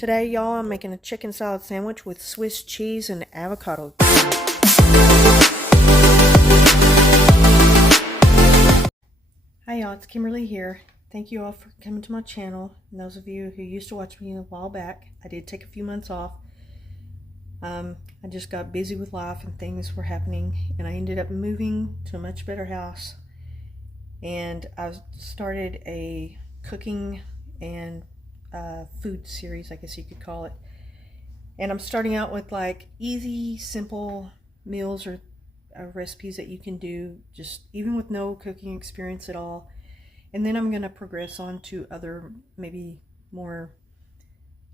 Today, y'all, I'm making a chicken salad sandwich with Swiss cheese and avocado. Hi, y'all, it's Kimberly here. Thank you all for coming to my channel. And those of you who used to watch me a while back, I did take a few months off. I just got busy with life and things were happening, and I ended up moving to a much better house. And I started a cooking and food series, I guess you could call it. And I'm starting out with like easy, simple meals or recipes that you can do just even with no cooking experience at all. And then I'm going to progress on to other, maybe more,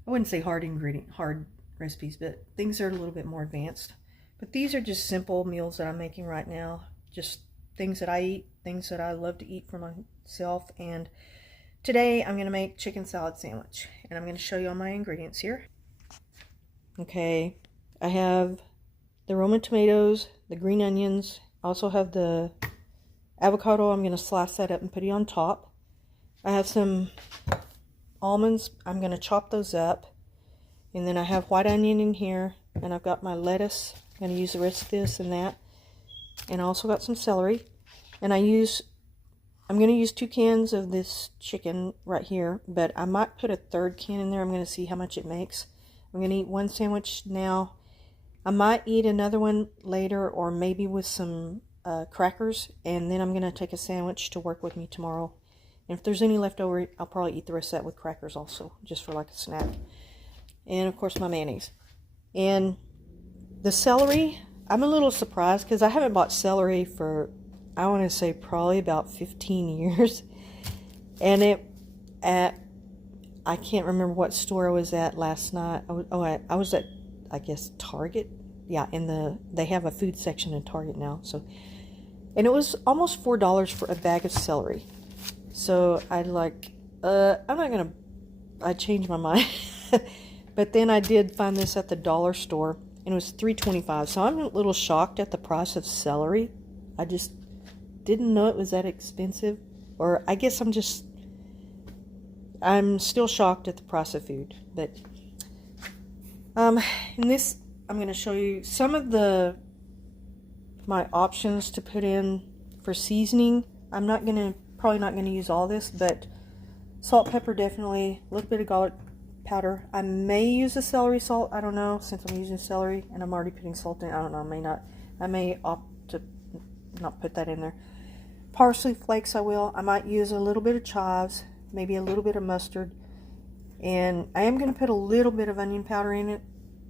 I wouldn't say hard recipes, but things that are a little bit more advanced. But these are just simple meals that I'm making right now. Just things that I eat, things that I love to eat for myself. And today I'm going to make chicken salad sandwich, and I'm going to show you all my ingredients here. Okay, I have the Roma tomatoes, the green onions. I also have the avocado. I'm going to slice that up and put it on top. I have some almonds. I'm going to chop those up. And then I have white onion in here, and I've got my lettuce. I'm going to use the rest of this and that. And I also got some celery. And I'm going to use 2 cans of this chicken right here, but I might put a 3rd can in there. I'm going to see how much it makes. I'm going to eat 1 sandwich now. I might eat another one later, or maybe with some crackers, and then I'm going to take a sandwich to work with me tomorrow. And if there's any left over, I'll probably eat the rest of that with crackers also, just for like a snack. And of course my mayonnaise. And the celery, I'm a little surprised because I haven't bought celery for, I want to say, probably about 15 years. And I can't remember what store I was at last night. I was at, I guess, Target. Yeah, they have a food section in Target now. So, and it was almost $4 for a bag of celery. So I changed my mind. But then I did find this at the dollar store, and it was $3.25. So I'm a little shocked at the price of celery. I just didn't know it was that expensive. Or I guess I'm still shocked at the price of food. But in this, I'm going to show you some of my options to put in for seasoning. I'm probably not going to use all this, but salt, pepper, definitely. A little bit of garlic powder. I may use the celery salt. I don't know, since I'm using celery and I'm already putting salt in. I don't know. I may not. I may opt to not put that in there. Parsley flakes I will. I might use a little bit of chives, maybe a little bit of mustard. And I am going to put a little bit of onion powder in it.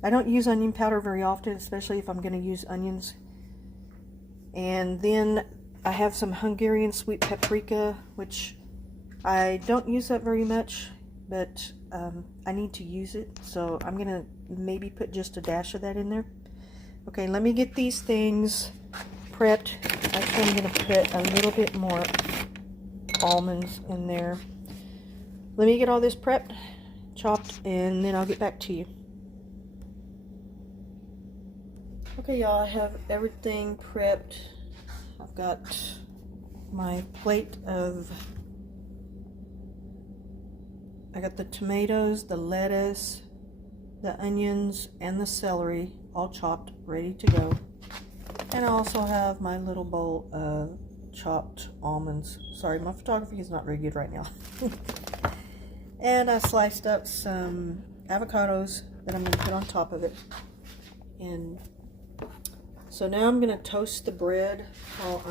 I don't use onion powder very often, especially if I'm going to use onions. And then I have some Hungarian sweet paprika, which I don't use that very much, but I need to use it. So I'm going to maybe put just a dash of that in there. Okay, let me get these things prepped. Actually, I'm going to put a little bit more almonds in there. Let me get all this prepped, chopped, and then I'll get back to you. Okay, y'all, I have everything prepped. I've got my plate of, I got the tomatoes, the lettuce, the onions, and the celery all chopped, ready to go. And I also have my little bowl of chopped almonds. Sorry, my photography is not very good right now. And I sliced up some avocados that I'm going to put on top of it. And so now I'm going to toast the bread while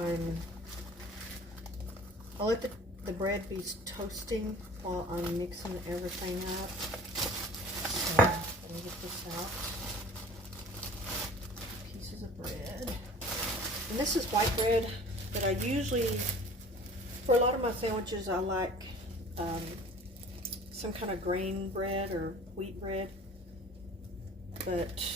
I'll let the bread be toasting while I'm mixing everything up. So let me get this out. Pieces of bread. And this is white bread, but I usually, for a lot of my sandwiches, I like some kind of grain bread or wheat bread. But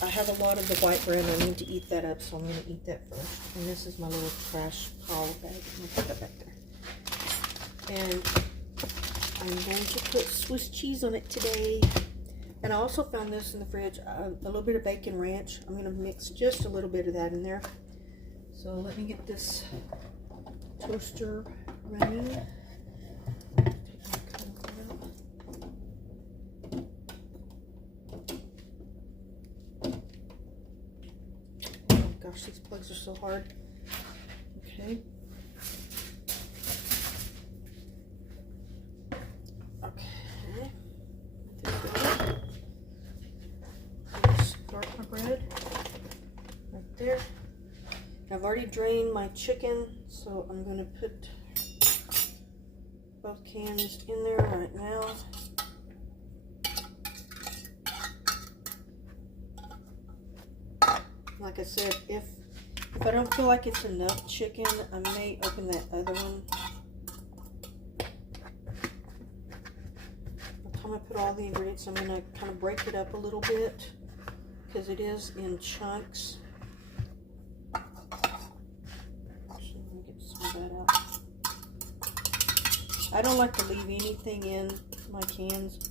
I have a lot of the white bread and I need to eat that up, so I'm going to eat that first. And this is my little trash pile bag. I'm going to put that back there. And I'm going to put Swiss cheese on it today. And I also found this in the fridge, a little bit of bacon ranch. I'm going to mix just a little bit of that in there. So let me get this toaster running. Take my cover out. gosh, these plugs are so hard. Okay. Okay. Start my bread right there. I've already drained my chicken, so I'm going to put both cans in there right now. Like I said, if I don't feel like it's enough chicken, I may open that other one. By the time I put all the ingredients, I'm going to kind of break it up a little bit because it is in chunks. Actually, let me get some of that out. I don't like to leave anything in my cans.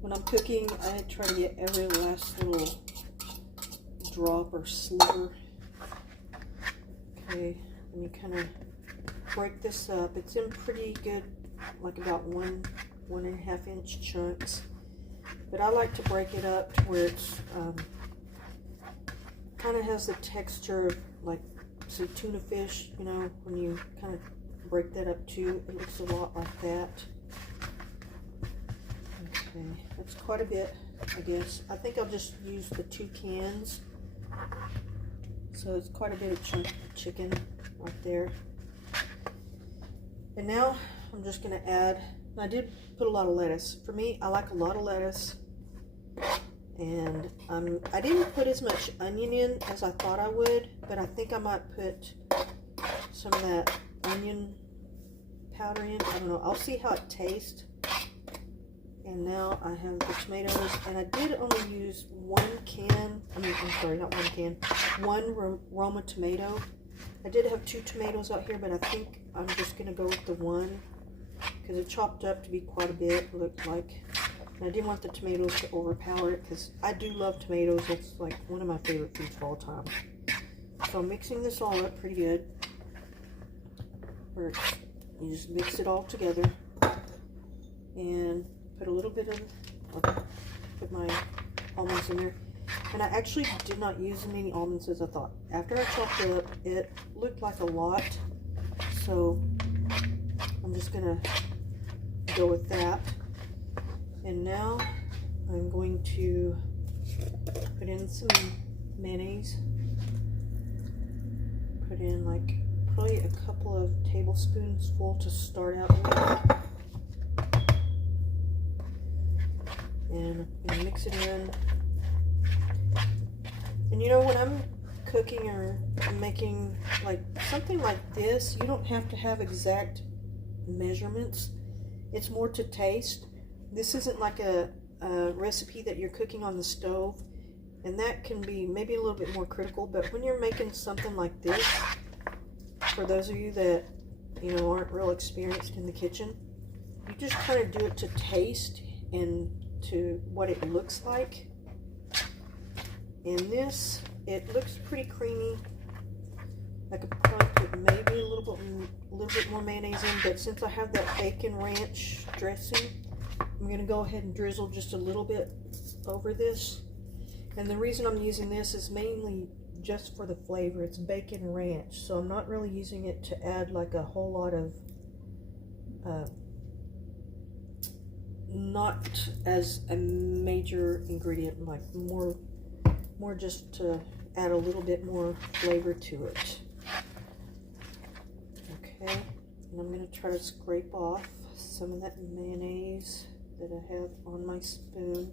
When I'm cooking, I try to get every last little drop or sliver. Okay, let me kind of break this up. It's in pretty good, like about 1.5 inch chunks. But I like to break it up to where it's kind of has the texture of like, say, tuna fish, you know, when you kind of break that up too, it looks a lot like that. Okay, that's quite a bit, I guess. I think I'll just use the 2 cans. So it's quite a bit of chunk of chicken right there. And now I'm just going to add, I did put a lot of lettuce. For me, I like a lot of lettuce. And I didn't put as much onion in as I thought I would, but I think I might put some of that onion powder in. I don't know. I'll see how it tastes. And now I have the tomatoes, and I did only use 1 can, I'm sorry, not 1 can, 1 Roma tomato. I did have 2 tomatoes out here, but I think I'm just going to go with the 1 because it chopped up to be quite a bit, it looked like. And I didn't want the tomatoes to overpower it because I do love tomatoes. It's like one of my favorite foods of all time. So I'm mixing this all up pretty good. Where you just mix it all together and put a little bit of, put my almonds in there. And I actually did not use as many almonds as I thought. After I chopped it up, it looked like a lot. So I'm just gonna go with that. And now I'm going to put in some mayonnaise. Put in like probably a couple of tablespoons full to start out with. And I'm going to mix it in. And you know, when I'm cooking or making like something like this, you don't have to have exact measurements. It's more to taste. This isn't like a recipe that you're cooking on the stove, and that can be maybe a little bit more critical. But when you're making something like this, for those of you that, you know, aren't real experienced in the kitchen, you just kind of do it to taste and to what it looks like. And this, it looks pretty creamy. I could probably put maybe a little bit more mayonnaise in, but since I have that bacon ranch dressing, I'm going to go ahead and drizzle just a little bit over this. And the reason I'm using this is mainly just for the flavor. It's bacon ranch, so I'm not really using it to add like a whole lot of not as a major ingredient, like more just to add a little bit more flavor to it. Okay, and I'm going to try to scrape off some of that mayonnaise that I have on my spoon.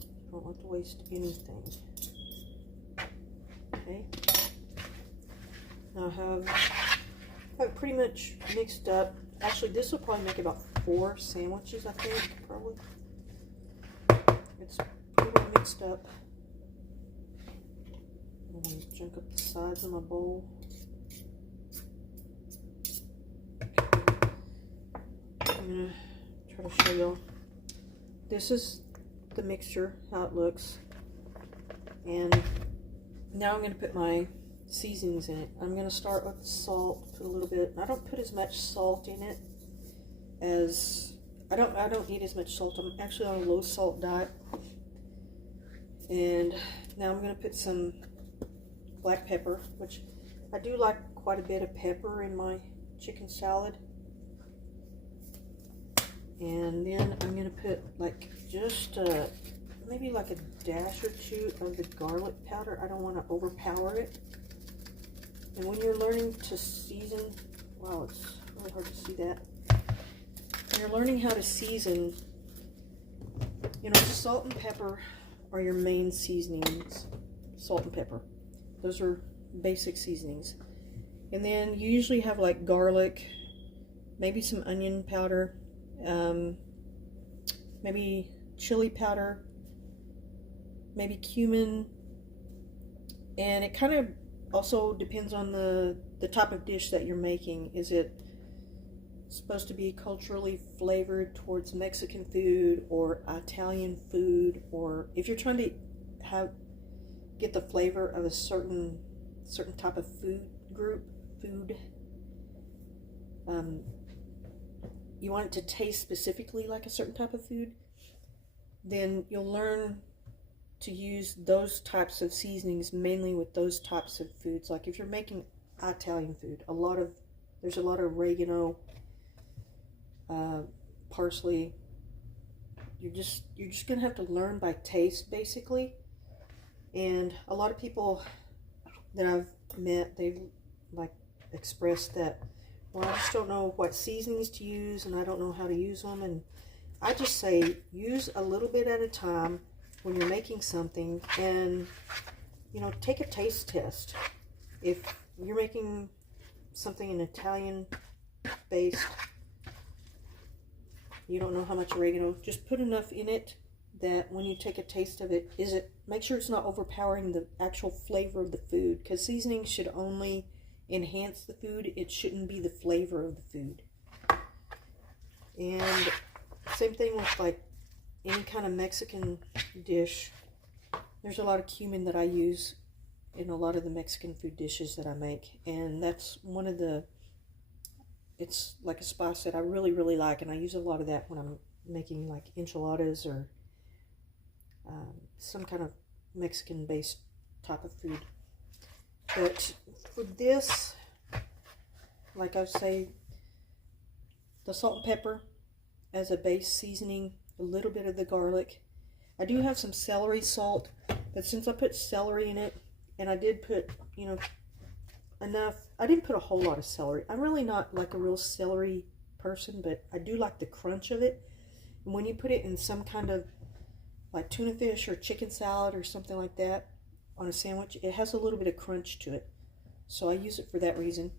I don't want to waste anything. Okay, now I have it pretty much mixed up. Actually, this will probably make about 4 sandwiches, I think, probably. It's pretty well mixed up. I'm going to junk up the sides of my bowl. I'm going to try to show y'all. This is the mixture, how it looks. And now I'm going to put my seasonings in it. I'm going to start with salt, put a little bit. I don't put as much salt in it as, I don't eat as much salt. I'm actually on a low salt diet. And now I'm going to put some black pepper, which I do like quite a bit of pepper in my chicken salad. And then I'm going to put like just maybe like a dash or two of the garlic powder. I don't want to overpower it. And when you're learning to season, wow, it's really hard to see that. When you're learning how to season, you know, salt and pepper are your main seasonings. Salt and pepper. Those are basic seasonings. And then you usually have like garlic, maybe some onion powder, maybe chili powder, maybe cumin, and it kind of also depends on the type of dish that you're making. Is it supposed to be culturally flavored towards Mexican food or Italian food, or if you're trying to get the flavor of a certain type of food, you want it to taste specifically like a certain type of food, then you'll learn to use those types of seasonings mainly with those types of foods. Like if you're making Italian food, there's a lot of oregano, parsley. You're just gonna have to learn by taste basically. And a lot of people that I've met, they've like expressed that, well, I just don't know what seasonings to use and I don't know how to use them. And I just say use a little bit at a time when you're making something, and you know, take a taste test. If you're making something in Italian based, you don't know how much oregano, just put enough in it that when you take a taste of it, make sure it's not overpowering the actual flavor of the food, because seasoning should only enhance the food. It shouldn't be the flavor of the food. And same thing with like any kind of Mexican dish. There's a lot of cumin that I use in a lot of the Mexican food dishes that I make, and that's one of the, it's like a spice that I really, really like, and I use a lot of that when I'm making like enchiladas or some kind of Mexican based type of food. But for this, like I say, the salt and pepper as a base seasoning, a little bit of the garlic. I do have some celery salt, but since I put celery in it, and I did put, you know, enough, I didn't put a whole lot of celery. I'm really not like a real celery person, but I do like the crunch of it. And when you put it in some kind of like tuna fish or chicken salad or something like that on a sandwich, it has a little bit of crunch to it. So I use it for that reason.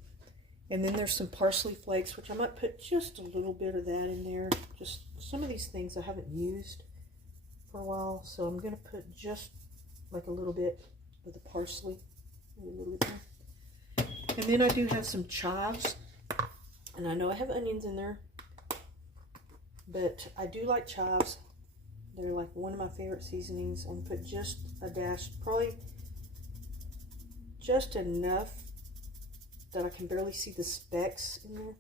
And then there's some parsley flakes, which I might put just a little bit of that in there. Just some of these things I haven't used for a while, so I'm going to put just like a little bit of the parsley. A little bit there. And then I do have some chives, and I know I have onions in there, but I do like chives. They're like one of my favorite seasonings. I'm going to put just a dash, probably just enough that I can barely see the specks in there.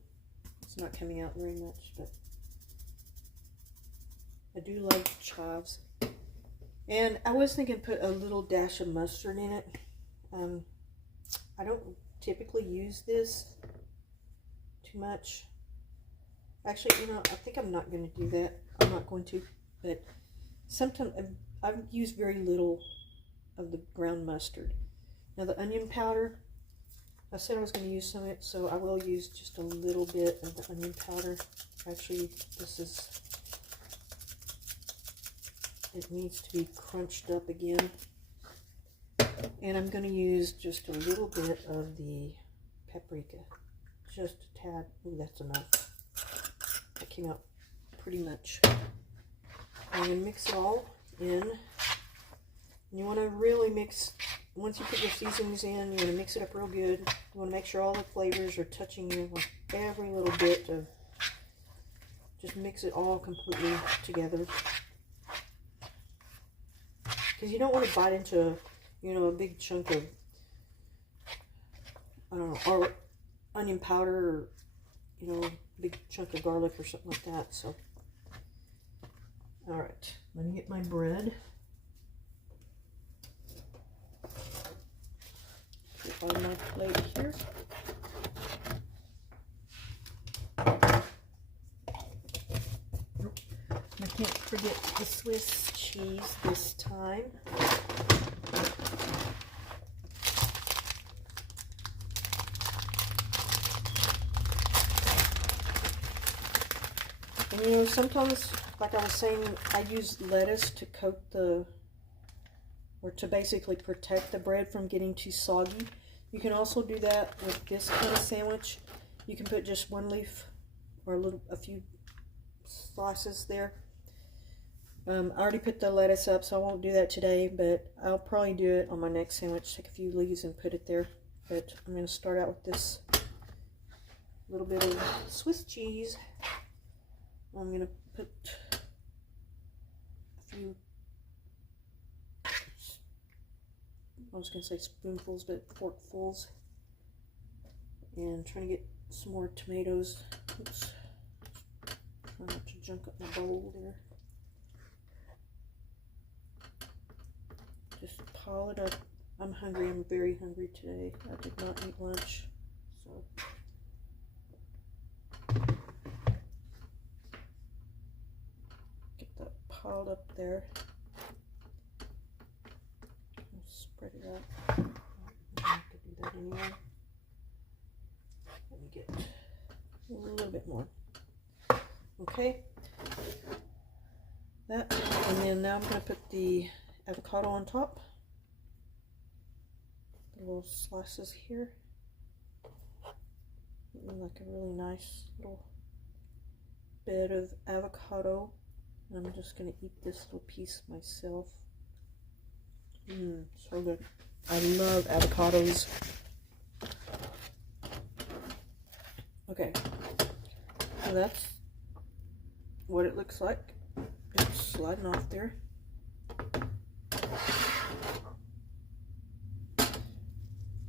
It's not coming out very much, but I do love chives. And I was thinking put a little dash of mustard in it. I don't typically use this too much. Actually, you know, I think I'm not going to do that. I'm not going to, but sometimes I've used very little of the ground mustard. Now the onion powder, I said I was going to use some of it, so I will use just a little bit of the onion powder. Actually, it needs to be crunched up again. And I'm going to use just a little bit of the paprika. Just a tad. Ooh, that's enough. That came out pretty much. I'm going to mix it all in. You want to really mix, once you put your seasonings in, you want to mix it up real good. You want to make sure all the flavors are touching you, like every little bit of, just mix it all completely together. Because you don't want to bite into, you know, a big chunk of, I don't know, or onion powder, or, you know, a big chunk of garlic or something like that. So, all right, let me get my bread. on my plate here. I can't forget the Swiss cheese this time. And you know, sometimes, like I was saying, I use lettuce to coat or to basically protect the bread from getting too soggy. You can also do that with this kind of sandwich. You can put just one leaf or a few slices there. I already put the lettuce up, so I won't do that today, but I'll probably do it on my next sandwich. Take a few leaves and put it there. But I'm going to start out with this little bit of Swiss cheese. I'm going to put a few, I was going to say spoonfuls, but forkfuls. And trying to get some more tomatoes. Oops. Trying not to junk up my bowl there. Just pile it up. I'm hungry. I'm very hungry today. I did not eat lunch. So get that piled up there. Spread it out. I don't have to do that anymore. Let me get a little bit more. Okay. That, and then now I'm going to put the avocado on top. The little slices here. Like a really nice little bed of avocado. And I'm just going to eat this little piece myself. So good. I love avocados. Okay. So that's what it looks like. It's sliding off there.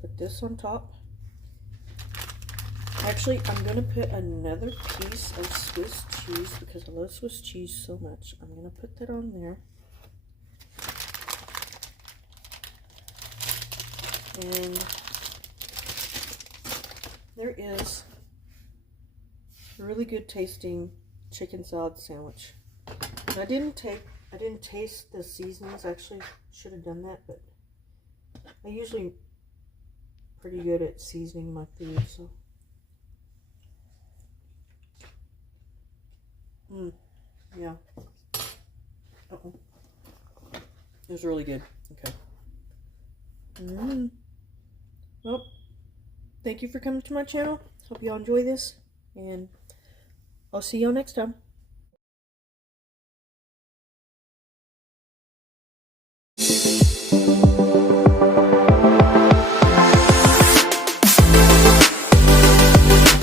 Put this on top. Actually, I'm going to put another piece of Swiss cheese because I love Swiss cheese so much. I'm going to put that on there. And there is a really good tasting chicken salad sandwich. And I didn't taste the seasonings. I actually should have done that, but I usually pretty good at seasoning my food, so. Yeah. It was really good. Okay. Well, thank you for coming to my channel. Hope you all enjoy this, and I'll see y'all next time.